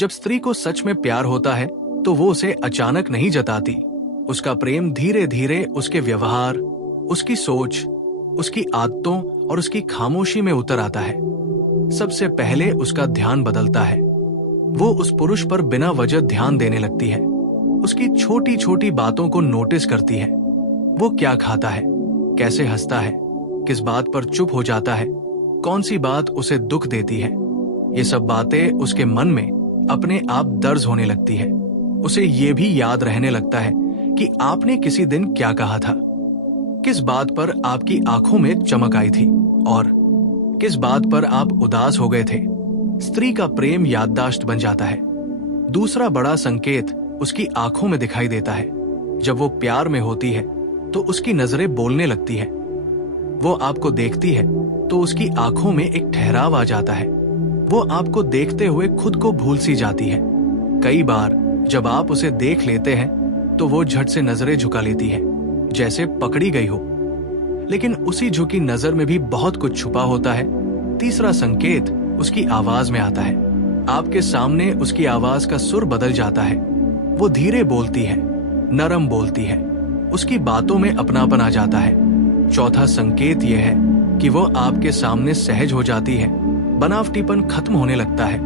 जब स्त्री को सच में प्यार होता है तो वो उसे अचानक नहीं जताती। उसका प्रेम धीरे धीरे उसके व्यवहार, उसकी सोच, उसकी आदतों और उसकी खामोशी में उतर आता है। सबसे पहले उसका ध्यान बदलता है। वो उस पुरुष पर बिना वजह ध्यान देने लगती है। उसकी छोटी छोटी बातों को नोटिस करती है। वो क्या खाता है, कैसे हंसता है, किस बात पर चुप हो जाता है, कौन सी बात उसे दुख देती है। ये सब बातें उसके मन में अपने आप दर्ज होने लगती है। उसे ये भी याद रहने लगता है कि आपने किसी दिन क्या कहा था, किस बात पर आपकी आंखों में चमक आई थी और किस बात पर आप उदास हो गए थे। स्त्री का प्रेम याददाश्त बन जाता है। दूसरा बड़ा संकेत उसकी आंखों में दिखाई देता है। जब वो प्यार में होती है तो उसकी नजरें बोलने लगती है। वो आपको देखती है तो उसकी आंखों में एक ठहराव आ जाता है। वो आपको देखते हुए खुद को भूल सी जाती है। कई बार जब आप उसे देख लेते हैं तो वो झट से नजरें झुका लेती है, जैसे पकड़ी गई हो। लेकिन उसी झुकी नजर में भी बहुत कुछ छुपा होता है। तीसरा संकेत उसकी आवाज में आता है। आपके सामने उसकी आवाज का सुर बदल जाता है। वो धीरे बोलती है, नरम बोलती है, उसकी बातों में अपनापन आ जाता है। चौथा संकेत यह है कि वो आपके सामने सहज हो जाती है। बनावटीपन खत्म होने लगता है।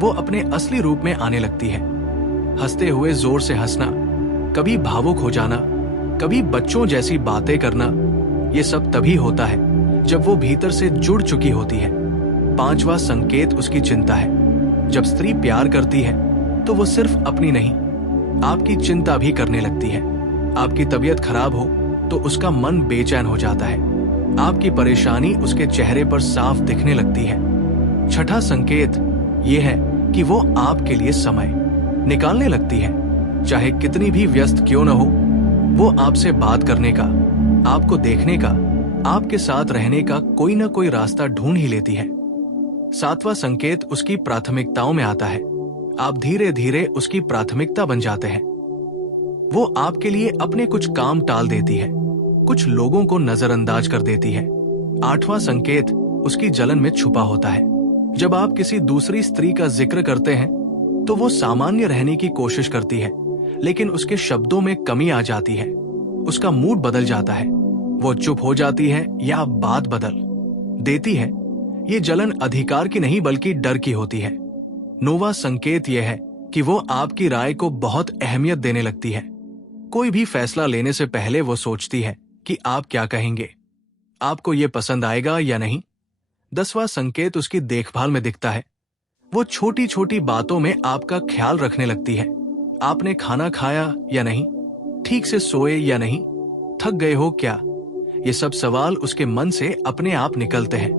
वो अपने असली रूप में आने लगती है। हंसते हुए जोर से हंसना, कभी भावुक हो जाना, कभी बच्चों जैसी बातें करना, ये सब तभी होता है जब वो भीतर से जुड़ चुकी होती है। पांचवा संकेत उसकी चिंता है। जब स्त्री प्यार करती है तो वो सिर्फ अपनी नहीं, आपकी चिंता भी करने लगती है। आपकी तबीयत खराब हो तो उसका मन बेचैन हो जाता है। आपकी परेशानी उसके चेहरे पर साफ दिखने लगती है। छठा संकेत ये है कि वो आपके लिए समय निकालने लगती है। चाहे कितनी भी व्यस्त क्यों न हो, वो आपसे बात करने का, आपको देखने का, आपके साथ रहने का कोई ना कोई रास्ता ढूंढ ही लेती है। सातवां संकेत उसकी प्राथमिकताओं में आता है। आप धीरे धीरे उसकी प्राथमिकता बन जाते हैं। वो आपके लिए अपने कुछ काम टाल देती है, कुछ लोगों को नजरअंदाज कर देती है। आठवां संकेत उसकी जलन में छुपा होता है। जब आप किसी दूसरी स्त्री का जिक्र करते हैं तो वो सामान्य रहने की कोशिश करती है, लेकिन उसके शब्दों में कमी आ जाती है। उसका मूड बदल जाता है। वो चुप हो जाती है या बात बदल देती है। ये जलन अधिकार की नहीं बल्कि डर की होती है। नौवां संकेत यह है कि वो आपकी राय को बहुत अहमियत देने लगती है। कोई भी फैसला लेने से पहले वो सोचती है कि आप क्या कहेंगे, आपको ये पसंद आएगा या नहीं। 10वां संकेत उसकी देखभाल में दिखता है। वो छोटी छोटी बातों में आपका ख्याल रखने लगती है। आपने खाना खाया या नहीं, ठीक से सोए या नहीं, थक गए हो क्या, ये सब सवाल उसके मन से अपने आप निकलते हैं।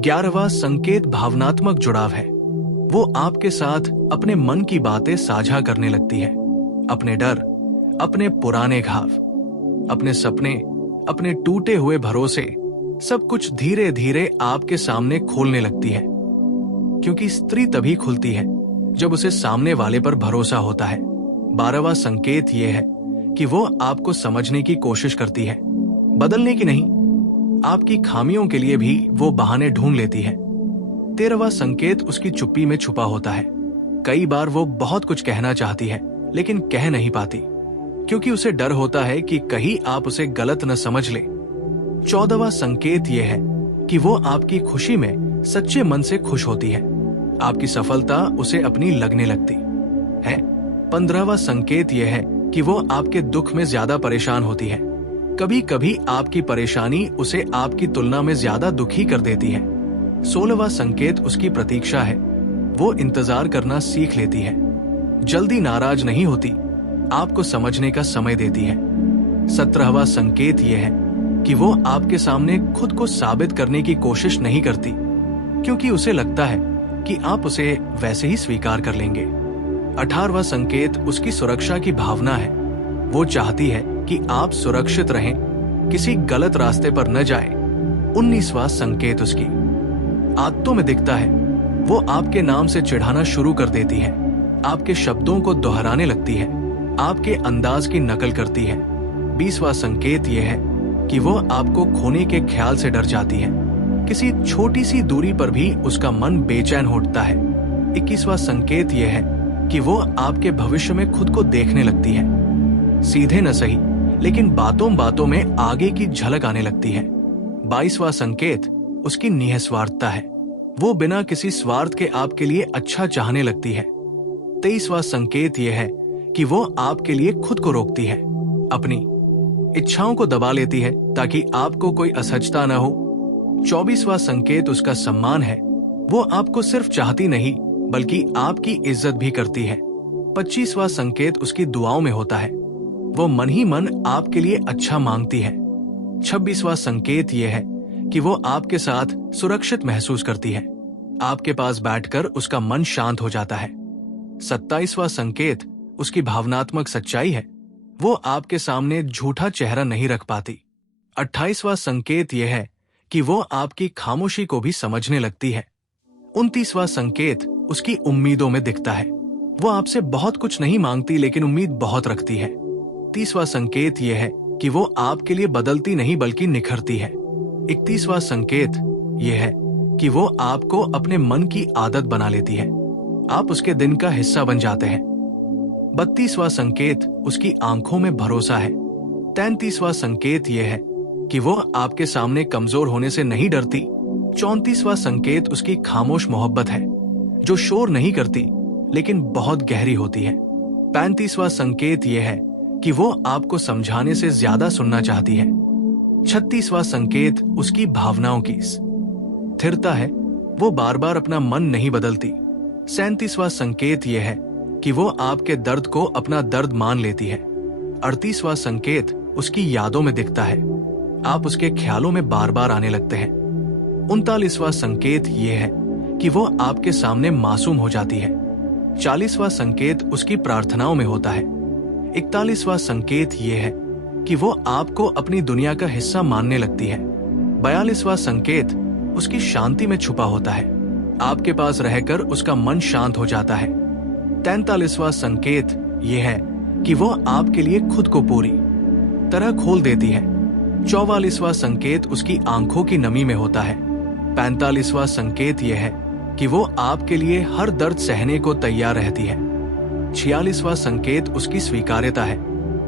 11वां संकेत भावनात्मक जुड़ाव है। वो आपके साथ अपने मन की बातें साझा करने लगती है। अपने डर, अपने पुराने घाव, अपने सपने, अपने टूटे हुए भरोसे, सब कुछ धीरे धीरे आपके सामने खोलने लगती है। क्योंकि स्त्री तभी खुलती है जब उसे सामने वाले पर भरोसा होता है। 12वां संकेत यह है कि वो आपको समझने की कोशिश करती है, बदलने की नहीं। आपकी खामियों के लिए भी वो बहाने ढूंढ लेती है। 13वां संकेत उसकी चुप्पी में छुपा होता है। कई बार वो बहुत कुछ कहना चाहती है लेकिन कह नहीं पाती, क्योंकि उसे डर होता है कि कहीं आप उसे गलत न समझ ले। 14वां संकेत यह है कि वो आपकी खुशी में सच्चे मन से खुश होती है। आपकी सफलता उसे अपनी लगने लगती है। 15वां संकेत यह है कि वो आपके दुख में ज्यादा परेशान होती है। कभी कभी आपकी परेशानी उसे आपकी तुलना में ज्यादा दुखी कर देती है। 16वां संकेत उसकी प्रतीक्षा है। वो इंतजार करना सीख लेती है। जल्दी नाराज नहीं होती, आपको समझने का समय देती है। 17वां संकेत यह है कि वो आपके सामने खुद को साबित करने की कोशिश नहीं करती, क्योंकि उसे लगता है कि आप उसे वैसे ही स्वीकार कर लेंगे। 18वां संकेत उसकी सुरक्षा की भावना है। वो चाहती है कि आप सुरक्षित रहें, किसी गलत रास्ते पर न जाएं। 19वां संकेत उसकी आदतों में दिखता है। वो आपके नाम से चिढ़ाना शुरू कर देती है, आपके शब्दों को दोहराने लगती है, आपके अंदाज की नकल करती है। 20वां संकेत यह है कि वो आपको खोने के ख्याल से डर जाती है। किसी छोटी सी दूरी पर भी उसका मन बेचैन होता है। 21वां संकेत यह है कि वो आपके भविष्य में खुद को देखने लगती है। सीधे न सही, लेकिन बातों बातों में आगे की झलक आने लगती है। 22वां संकेत उसकी निःस्वार्थता है। वो बिना किसी स्वार्थ के आपके लिए अच्छा चाहने लगती है। 23वां संकेत यह है कि वो आपके लिए खुद को रोकती है, अपनी इच्छाओं को दबा लेती है ताकि आपको कोई असहजता न हो। 24वां संकेत उसका सम्मान है। वो आपको सिर्फ चाहती नहीं बल्कि आपकी इज्जत भी करती है। 25वां संकेत उसकी दुआओं में होता है। वो मन ही मन आपके लिए अच्छा मांगती है। 26वां संकेत यह है कि वो आपके साथ सुरक्षित महसूस करती है। आपके पास बैठकर उसका मन शांत हो जाता है। 27वां संकेत उसकी भावनात्मक सच्चाई है। वो आपके सामने झूठा चेहरा नहीं रख पाती। 28वां संकेत यह है कि वो आपकी खामोशी को भी समझने लगती है। 29वां संकेत उसकी उम्मीदों में दिखता है। वो आपसे बहुत कुछ नहीं मांगती लेकिन उम्मीद बहुत रखती है। 30वां संकेत यह है कि वो आपके लिए बदलती नहीं बल्कि निखरती है। 31वां संकेत यह है कि वो आपको अपने मन की आदत बना लेती है। आप उसके दिन का हिस्सा बन जाते हैं। 32वां संकेत उसकी आंखों में भरोसा है। 33वां संकेत यह है कि वो आपके सामने कमजोर होने से नहीं डरती। 34वां संकेत उसकी खामोश मोहब्बत है, जो शोर नहीं करती लेकिन बहुत गहरी होती है। 35वां संकेत यह है कि वो आपको समझाने से ज्यादा सुनना चाहती है। 36वां संकेत उसकी भावनाओं की स्थिरता है। वो बार बार अपना मन नहीं बदलती। 37वां संकेत यह है कि वो आपके दर्द को अपना दर्द मान लेती है। 38वां संकेत उसकी यादों में दिखता है। आप उसके ख्यालों में बार बार आने लगते हैं। 39वां संकेत यह है कि वो आपके सामने मासूम हो जाती है। 40वां संकेत उसकी प्रार्थनाओं में होता है। 41वां संकेत यह है कि वो आपको अपनी दुनिया का हिस्सा मानने लगती है। 42वां संकेत उसकी शांति में छुपा होता है। आपके पास रहकर उसका मन शांत हो जाता है। 43वां संकेत यह है कि वो आपके लिए खुद को पूरी तरह खोल देती है। 44वां संकेत उसकी आंखों की नमी में होता है। 45वां संकेत यह है कि वो आपके लिए हर दर्द सहने को तैयार रहती है। 46वां संकेत उसकी स्वीकार्यता है।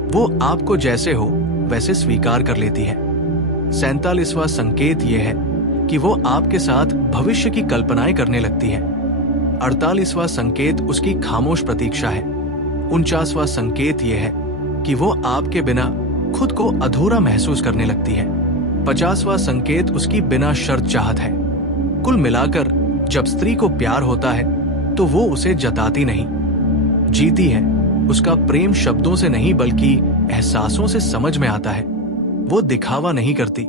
वो आपको जैसे हो वैसे स्वीकार कर लेती है। 47वां संकेत यह है कि वो आपके साथ भविष्य की कल्पनाएं करने लगती है। 48वां संकेत उसकी खामोश प्रतीक्षा है। 49वां संकेत यह है कि वो आपके बिना खुद को अधूरा महसूस करने लगती है। 50वां संकेत उसकी बिना शर्त चाहत है। कुल मिलाकर जब स्त्री को प्यार होता है तो वो उसे जताती नहीं, जीती है। उसका प्रेम शब्दों से नहीं बल्कि एहसासों से समझ में आता है। वो दिखावा नहीं करती,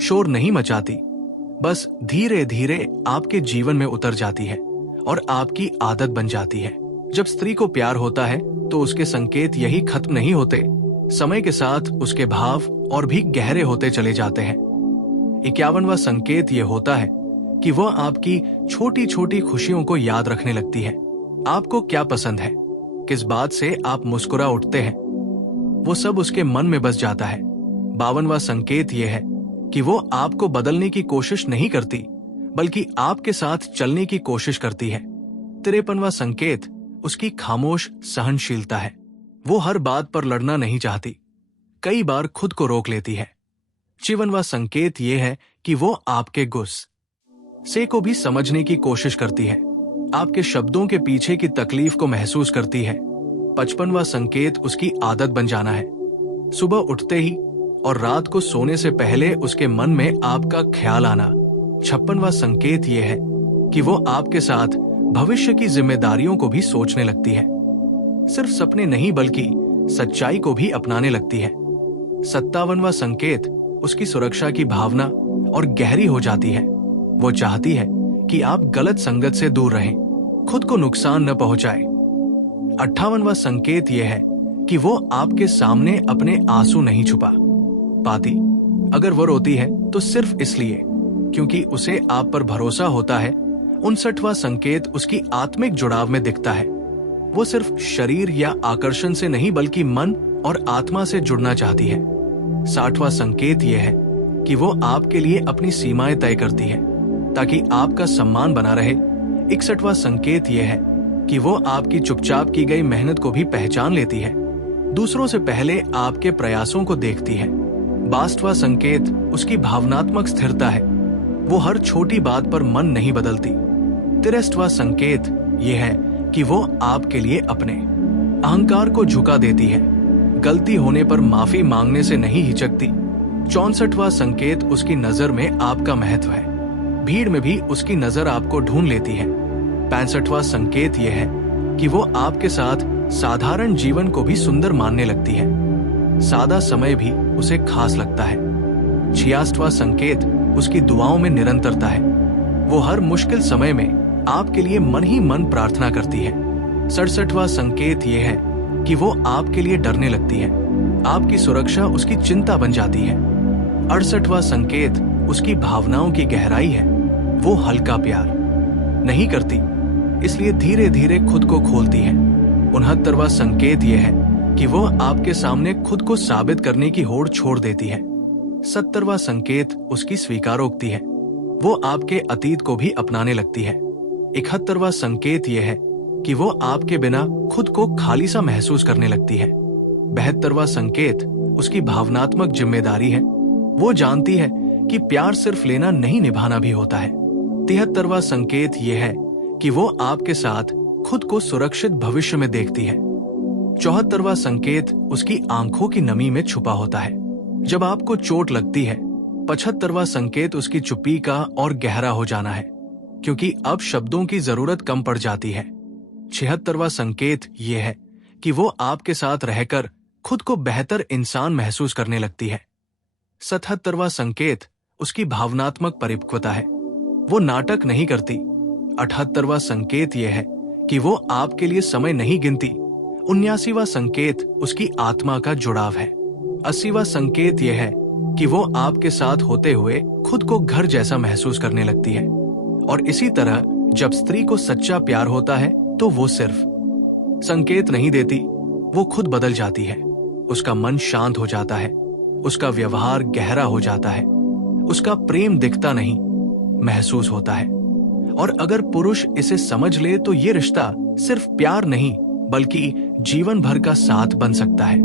शोर नहीं मचाती, बस धीरे धीरे आपके जीवन में उतर जाती है और आपकी आदत बन जाती है। जब स्त्री को प्यार होता है तो उसके संकेत यही खत्म नहीं होते। समय के साथ उसके भाव और भी गहरे होते चले जाते हैं। 51वां संकेत यह होता है कि वह आपकी छोटी छोटी खुशियों को याद रखने लगती है। आपको क्या पसंद है, किस बात से आप मुस्कुरा उठते हैं, वो सब उसके मन में बस जाता है। 52वां संकेत यह है कि वो आपको बदलने की कोशिश नहीं करती बल्कि आपके साथ चलने की कोशिश करती है। 53वां संकेत उसकी खामोश सहनशीलता है। वो हर बात पर लड़ना नहीं चाहती, कई बार खुद को रोक लेती है। 54वां संकेत यह है कि वो आपके गुस्से को भी समझने की कोशिश करती है, आपके शब्दों के पीछे की तकलीफ को महसूस करती है। 55वां संकेत उसकी आदत बन जाना है। सुबह उठते ही और रात को सोने से पहले उसके मन में आपका ख्याल आना। 56वां संकेत यह है कि वो आपके साथ भविष्य की जिम्मेदारियों को भी सोचने लगती है, सिर्फ सपने नहीं बल्कि सच्चाई को भी अपनाने लगती है। 57वां संकेत उसकी सुरक्षा की भावना और गहरी हो जाती है। वो चाहती है कि आप गलत संगत से दूर रहें, खुद को नुकसान न पहुंचाए। 58वां संकेत यह है कि वो आपके सामने अपने आंसू नहीं छुपा पाती। अगर वो रोती है तो सिर्फ इसलिए क्योंकि उसे आप पर भरोसा होता है। 59वां संकेत उसकी आत्मिक जुड़ाव में दिखता है। वो सिर्फ शरीर या आकर्षण से नहीं बल्कि मन और आत्मा से जुड़ना चाहती है। 60वां संकेत यह है कि वो आपके लिए अपनी सीमाएं तय करती है ताकि आपका सम्मान बना रहे। 61वां संकेत यह है कि वो आपकी चुपचाप की गई मेहनत को भी पहचान लेती है, दूसरों से पहले आपके प्रयासों को देखती है। 62वां संकेत उसकी भावनात्मक स्थिरता है, वो हर छोटी बात पर मन नहीं बदलती। 63वां संकेत यह है कि वो आपके लिए अपने अहंकार को झुका देती है, गलती होने पर माफी मांगने से नहीं हिचकती। 64वां संकेत उसकी नजर में आपका महत्व है, भीड़ में भी उसकी नजर आपको ढूंढ लेती है। 65वां संकेत यह है कि वो आपके साथ साधारण जीवन को भी सुंदर मानने लगती है, सादा समय भी उसे खास लगता है। 66वां संकेत उसकी दुआओं में निरंतरता है, वो हर मुश्किल समय में आपके लिए मन ही मन प्रार्थना करती है। 67वां संकेत यह है कि वो आपके लिए डरने लगती है, आपकी सुरक्षा उसकी चिंता बन जाती है। 68वां संकेत उसकी भावनाओं की गहराई है, वो हल्का प्यार नहीं करती, इसलिए धीरे धीरे खुद को खोलती है। 69वां संकेत यह है कि वो आपके सामने खुद को साबित करने की होड़ छोड़ देती है। 70वां संकेत उसकी स्वीकारोक्ति है, वो आपके अतीत को भी अपनाने लगती है। 71वां संकेत यह है कि वो आपके बिना खुद को खाली सा महसूस करने लगती है। 72वां संकेत उसकी भावनात्मक जिम्मेदारी है, वो जानती है कि प्यार सिर्फ लेना नहीं निभाना भी होता है। 73वां संकेत यह है कि वो आपके साथ खुद को सुरक्षित भविष्य में देखती है। 74वां संकेत उसकी आंखों की नमी में छुपा होता है, जब आपको चोट लगती है। 75वां संकेत उसकी चुप्पी का और गहरा हो जाना है, क्योंकि अब शब्दों की जरूरत कम पड़ जाती है। 76वां संकेत यह है कि वो आपके साथ रहकर खुद को बेहतर इंसान महसूस करने लगती है। 77वां संकेत उसकी भावनात्मक परिपक्वता है, वो नाटक नहीं करती। 78वां संकेत यह है कि वो आपके लिए समय नहीं गिनती। 79वां संकेत उसकी आत्मा का जुड़ाव है। 80वां संकेत यह है कि वो आपके साथ होते हुए खुद को घर जैसा महसूस करने लगती है। और इसी तरह जब स्त्री को सच्चा प्यार होता है तो वो सिर्फ संकेत नहीं देती, वो खुद बदल जाती है। उसका मन शांत हो जाता है, उसका व्यवहार गहरा हो जाता है, उसका प्रेम दिखता नहीं, महसूस होता है। और अगर पुरुष इसे समझ ले तो ये रिश्ता सिर्फ प्यार नहीं बल्कि जीवन भर का साथ बन सकता है।